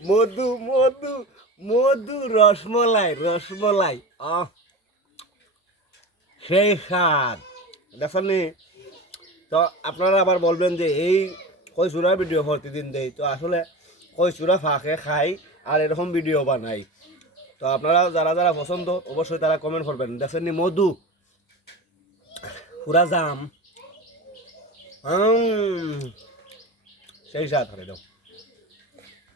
মধু মধু মধু রসমলাই রসমলাই সেই স্বাদ দেখনি। তো আপনারা আবার বলবেন যে এই কই চূড়ার ভিডিও প্রতিদিন দেই, তো আসলে কই চূড়া ফাঁকে খাই আর এরকম ভিডিও বানাই। তো আপনারা যারা যারা পছন্দ অবশ্যই তারা কমেন্ট করবেন। দেখছেন মধু পুরা জাম সেই স্বাদ হলে দাও।